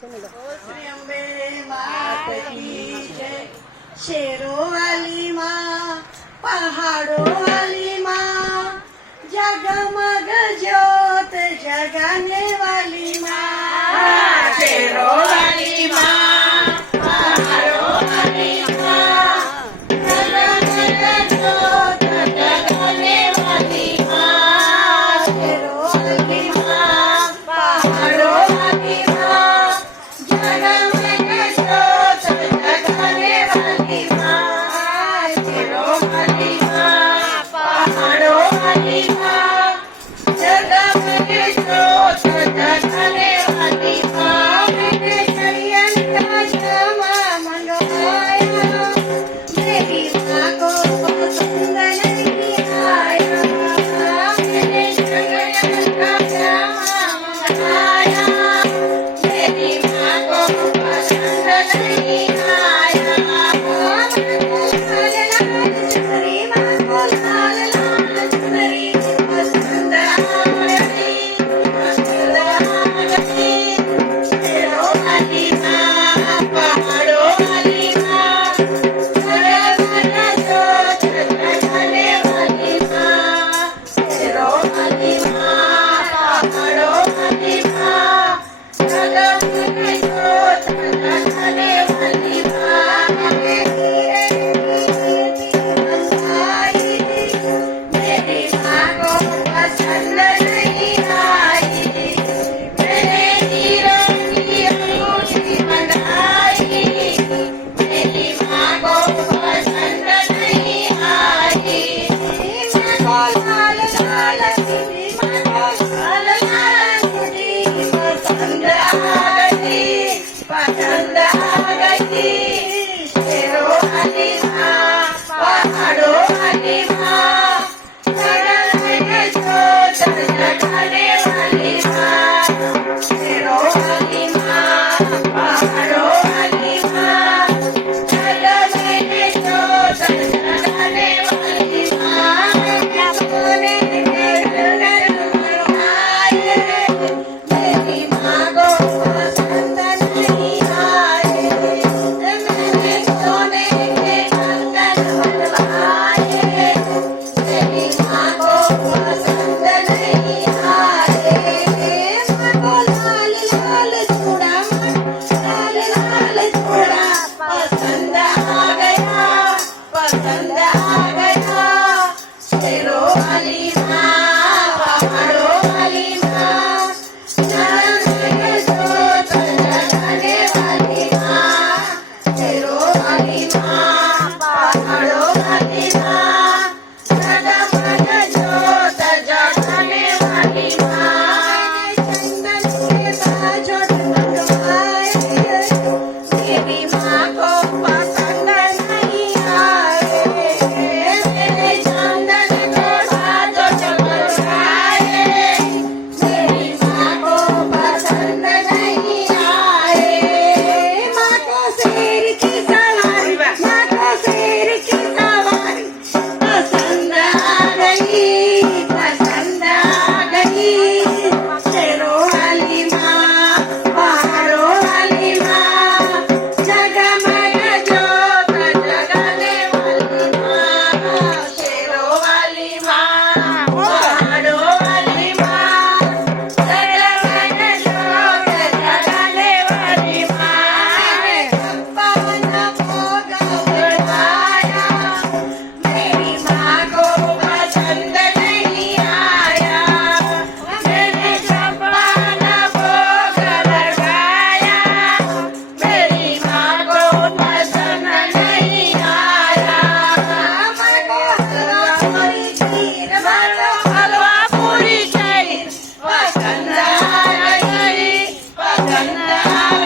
अंबे मात की जय, शेरों वाली माँ, पहाड़ों वाली माँ, जगमग ज्योत जगाने वाली माँ। शेरों वाली माँ, पहाड़ों वाली माँ, जगमग ज्योत जगाने वाली माँ। शेरों वाली माँ, पहाड़ों वाली माँ, जगमग ज्योत जगाने वाली माँ। शेरों वाली माँ, पहाड़ों वाली माँ, जगमग ज्योत जगाने वाली माँ। मेरे शयन का क्षमा मंगवाया, मेरी माँ को पसंद नहीं आया। मेरे शयन का क्षमा मंगवाया, मेरी माँ को पसंद नहीं आया। लाल लाल चुनरी माँ को लाल लाल चुनरी पसंद आ गई, पसंद आ गई। शेरों वाली माँ, पहाड़ों वाली माँ, जगमग ज्योत जगाने वाली माँ। शेरों वाली माँ, पहाड़ों वाली माँ, जगमग ज्योत जगाने वाली माँ। मेरी माँ को पसंद नहीं आई, मैंने हीरों की अंगूठी बनाई। मेरी माँ को पसंद नहीं आई। माँ को लाल लाल अंगूठी, माँ को लाल लाल अंगूठी पसंद आ गई, पसंद आ गई। शेरों वाली माँ, पहाड़ों वाली माँ, जगमग ज्योत जगाने वाली माँ। शेरों वाली माँ, पहाड़ों वाली माँ, जगमग ज्योत जगाने वाली माँ। सोने के गगन आए, मेरी माँ को पसंद नहीं आए। मैंने सोने के गगन बनवाए, मेरी माँ को पसंद नहीं आए। माँ को लाल लाल चूड़ा, लाल लाल चूड़ा पसंद आ गया, पसंद आ गया। शेरों वाली माँ, पहाड़ों वाली माँ, जगमग ज्योत जगाने वाली माँ। शेरों वाली माँ, पहाड़ों वाली माँ, जगमग ज्योत जगाने वाली माँ। चंदन के बाजोट मंगवाए, मेरी माँ को पसंद नहीं आए। मेरे चंदन के बाजोट मंगवाए, मेरी माँ को पसंद नहीं आए। माँ को शेर की सवारी, माँ को शेर की सवारी पसंद आ गई, पसंद आ गई। शेरों वाली माँ, पहाड़ों वाली माँ, जगमग ज्योत जगाने वाली माँ। शेरों वाली माँ, पहाड़ों वाली माँ, जगमग ज्योत जगाने वाली माँ। पवन भोग उठाया, मेरी माँ को पसंद नहीं आया। मैंने छप्पन भोग लगाया, मेरी माँ को पसंद नहीं आया। माँ को हलवा पूरी खीर, माँ को हलवा पूरी खीर पसंद आ गई, पसंद आ